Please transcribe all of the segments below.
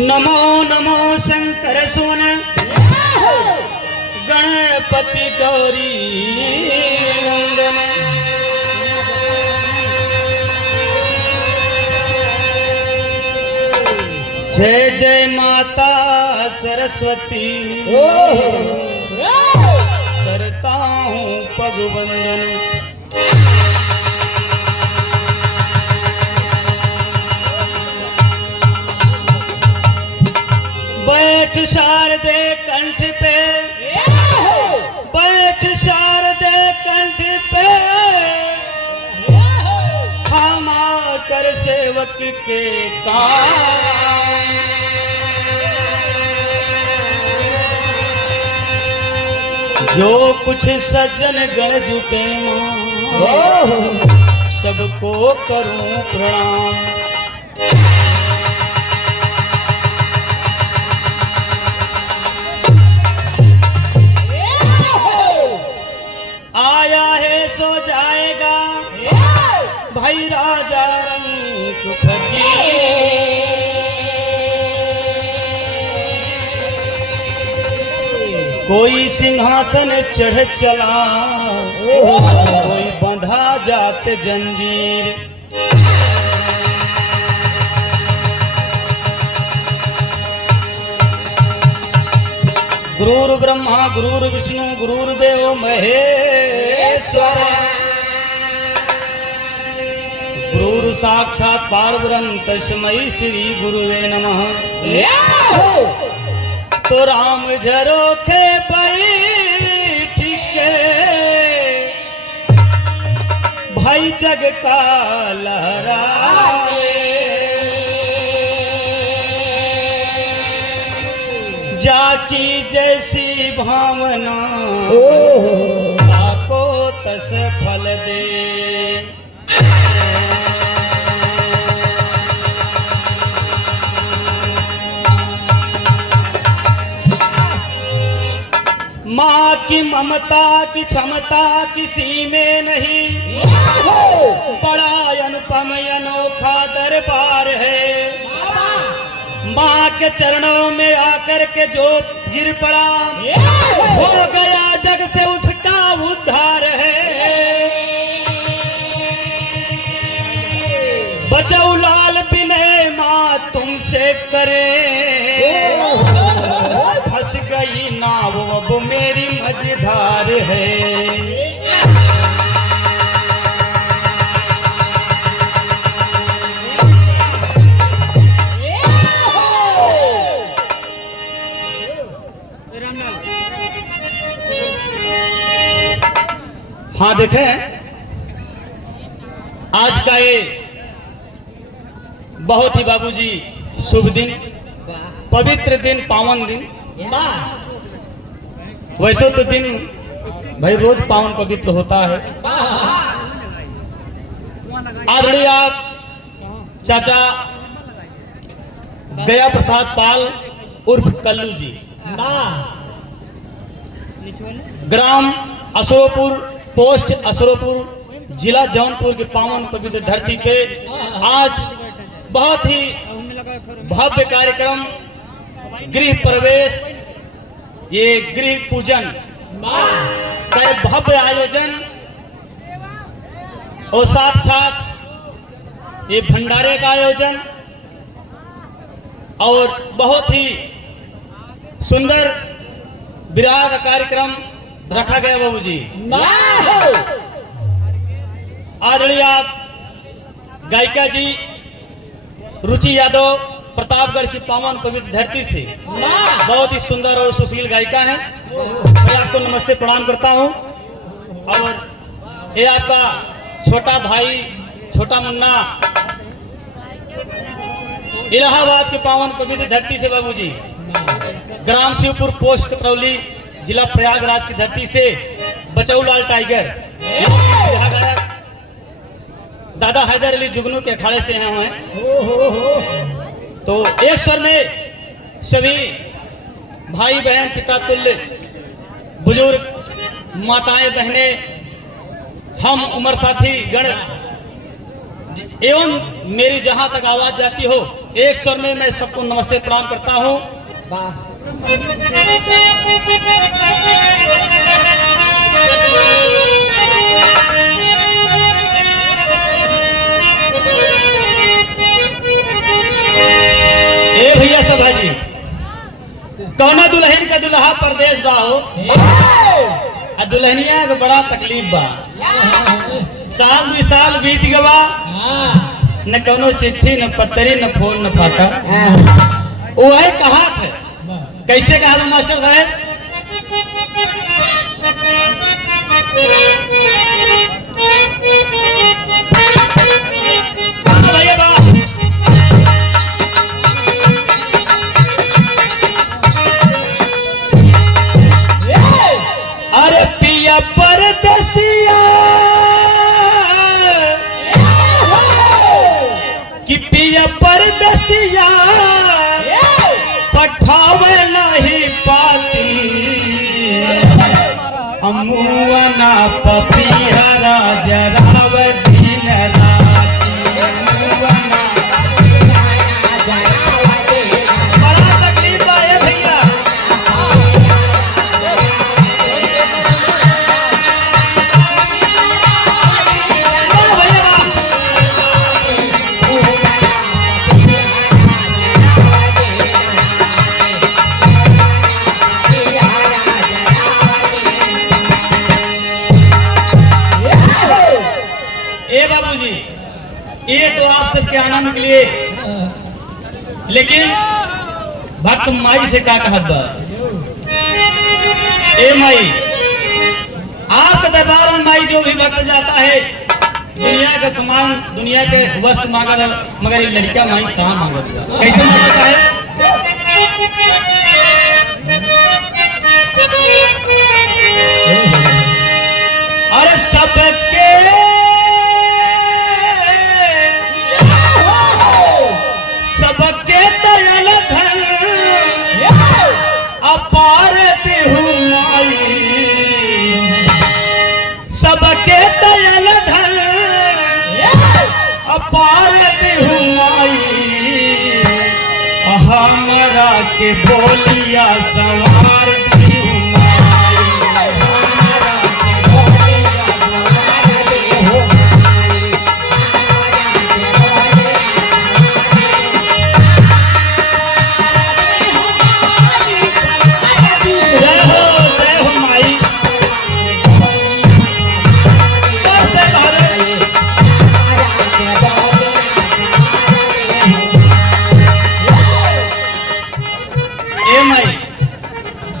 नमो नमो शंकर सुन गणपति गौरी नंदन। जय जय माता सरस्वती करता हूँ पग वंदन। बैठ शारदे कंठ पे, बैठ शारदे कंठ पे, हम आकर सेवक के काम। जो कुछ सज्जन गण जुटे सबको करूं प्रणाम। आया है सो जाएगा भाई राजा रंग फकीर। कोई सिंहासन चढ़ चला, कोई बंधा जात जंजीर। गुरुर् ब्रह्मा गुरुर् विष्णु गुरुर्देव महेश्वर, गुरुर् साक्षात् परब्रह्म तस्मै श्री गुरुवे नमः। तो राम झरोखे बैठ के भाई जग का लहराए। जाकी जैसी भावना ताको तस फल दे। माँ की ममता की क्षमता किसी में नहीं, बड़ा अनुपम अनोखा दरबार है। माँ के चरणों में आकर के जो गिर पड़ा हो गया जग से उसका उद्धार है। बचाओ लाल बिने माँ तुमसे करे, फंस गई नाव अब मेरी मझधार है। हाँ देखें, आज का ये बहुत ही बाबूजी शुभ दिन, पवित्र दिन, पावन दिन। वैसे तो दिन भाई रोज पावन पवित्र होता है। आदरणीय आप चाचा गया प्रसाद पाल उर्फ कल्लू जी, ग्राम असरोपुर, पोस्ट असरोपुर, जिला जौनपुर के पावन पवित्र धरती पे आज बहुत ही भव्य कार्यक्रम, गृह प्रवेश, ये गृह पूजन का एक भव्य आयोजन और साथ साथ ये भंडारे का आयोजन और बहुत ही सुंदर विवाह का कार्यक्रम रखा गया बाबूजी। आदरणीय आप गायिका जी रुचि यादव प्रतापगढ़ की पावन पवित्र धरती से बहुत ही सुंदर और सुशील गायिका हैं। मैं आपको नमस्ते प्रणाम करता हूं। और ये आपका छोटा भाई, छोटा मुन्ना इलाहाबाद के पावन पवित्र धरती से बाबूजी, ग्राम शिवपुर, पोस्ट कतरौली, जिला प्रयागराज की धरती से बचौलाल टाइगर यहाँ गायक दादा हैदर अली जुगनू के अखाड़े से यहाँ हैं। तो एक स्वर में सभी भाई बहन, पिता तुल्य, बुजुर्ग, माताएं, बहनें, हम उम्र साथी गण एवं मेरी जहां तक आवाज जाती हो, एक स्वर में मैं सबको नमस्ते प्रणाम करता हूं। ए भैया सब भाजी, कौना दुल्हन का दुल्हा परदेश बा हो, आ दुल्हनिया के बड़ा तकलीफ बा। साल 2 साल बीत गवा, न कोनो चिट्ठी, न पत्री, न फोन, न फाटा। वो है कहा थे, कैसे कहा था मास्टर साहब? अरे पिया परदेसिया कि पिया परदेसिया पठावे नहीं पाती, अमुआ ना पपिहरा जराव दिन राती, बड़ा तकलीफ है भैया। बाबूजी, ये तो आप सबके आनंद के लिए, लेकिन भक्त माई से क्या कहत बा? ए माई, आपके दरबार में माई जो भी भक्त जाता है, दुनिया का सामान, दुनिया के वस्त्र मांगता, मगर ये लड़का माई कहाँ मांगता? कैसे मांगता है? अरे सबके दयाल धन अपार देहु माई, सबके दयाल धन अपार देहु माई, हमरा के बोलिया सवार देहु माई, हमरा के बोलिया सवार देहु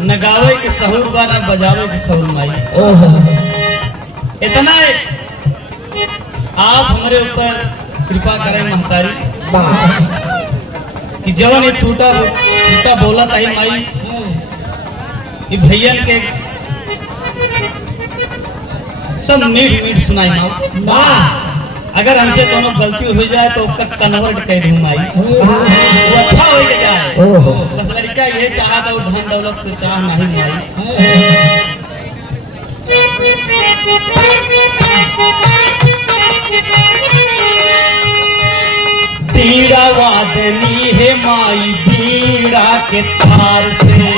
न गावे के सहूर बा, न बजावे के सहूर माई। इतना है, आप हमारे ऊपर कृपा करें महतारी कि जवन ये टूटा बोला था माई, ये भैया के सब मीठ सुनाई माँ। अगर हमसे दोनों गलती हो जाए तो उसका कन्वर्ट कर दूं माई, वो अच्छा हो जाए। बस लड़का ये चाहा था, धन दौलत तो चाह नहीं माई। तीड़ा वादनी है माई बीड़ा के तार से,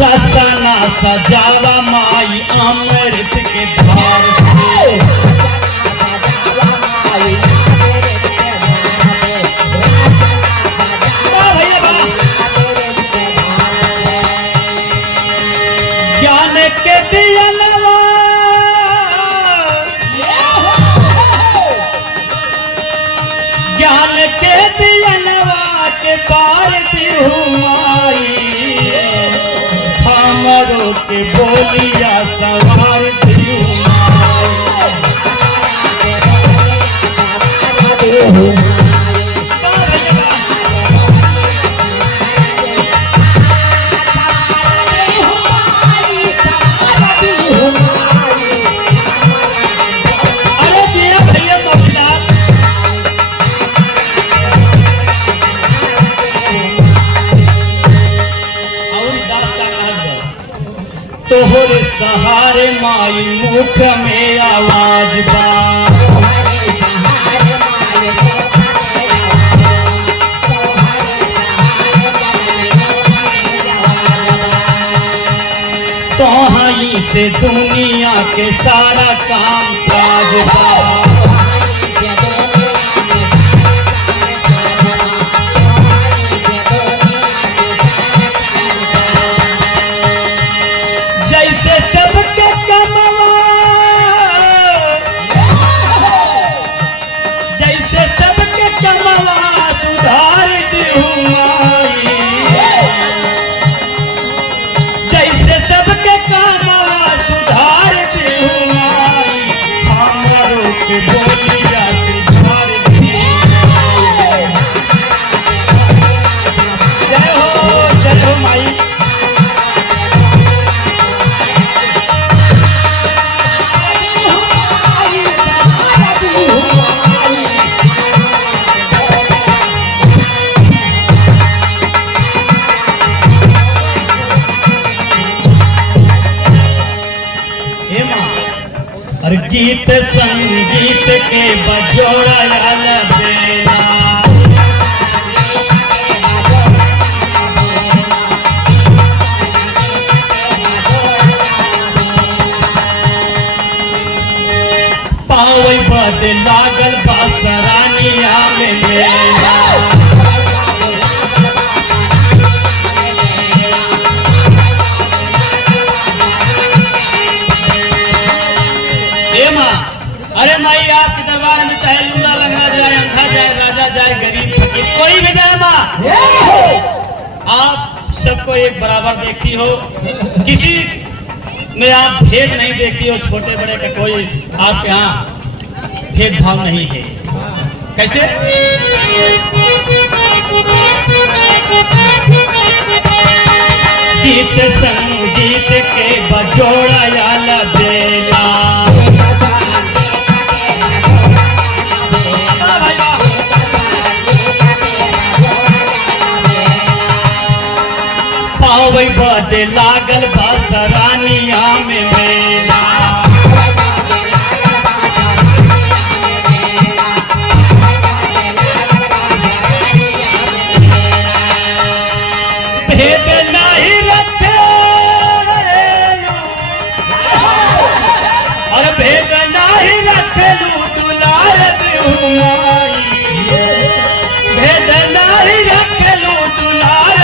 रसना सजावा माई अमृत के धार से, ज्ञान के दियनवा, ज्ञान के दियनवा के पार दिहु माई, के बोलिया सवार थी तोहरे सहारे माई मुख में आवाज बा तोहाई से दुनिया के सारा काम काज बा और गीत संगीत के बजोड़ा बेला पावई बद लागल बासरानिया में मेला अरे माई आपके दरबार में चाहे लूला लंगड़ा जाए, अंधा जाए, राजा जाए, गरीब फकीर कोई भी जाए माँ, आप सबको एक बराबर देखती हो, किसी में आप भेद नहीं देखती हो, छोटे बड़े का कोई आपके यहाँ भेदभाव नहीं है। कैसे? गीत संगीत के बजोड़ा याला बेला पावई बदे लागल बासरानिया में मेला भेद नहीं रखे और भेद नहीं रखे दुलार माई भेद नहीं रखे दुलार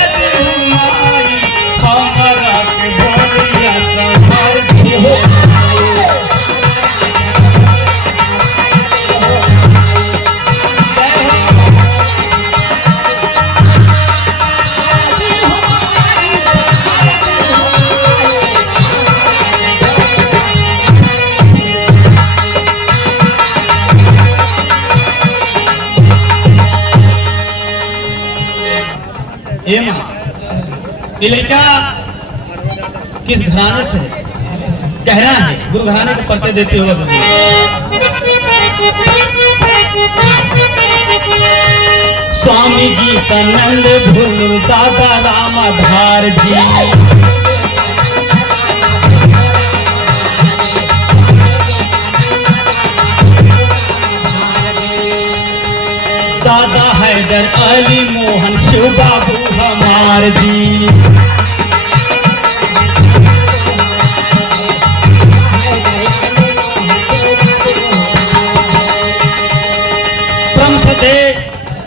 ये लड़का किस घराने से है? कहना है गुरु घराने को परिचय देते हुए स्वामी गीतानंद भुल्लू दादा रामाधार जी दादा हैदर अली मोहन शिव बाबू हमार जी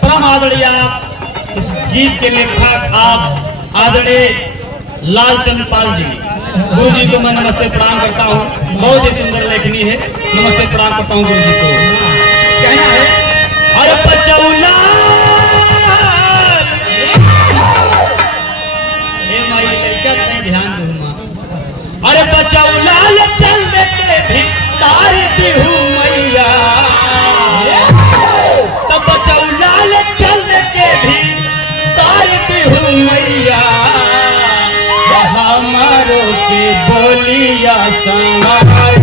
परम आदरणीय इस गीत के लेखक आप आदरणीय लालचंद पाल जी, गुरु जी को मैं नमस्ते प्रणाम करता हूँ। बहुत ही सुंदर लेखनी है, नमस्ते प्रणाम करता हूँ गुरु जी को। कहना है अरे बचौला माई लड़का कहीं ध्यान दो माँ बचौलाल चंद के भी तार दिहू मैया, तब बचौलाल चंद के भी तार दिहू मैया, हमारो के बोलिया संभाल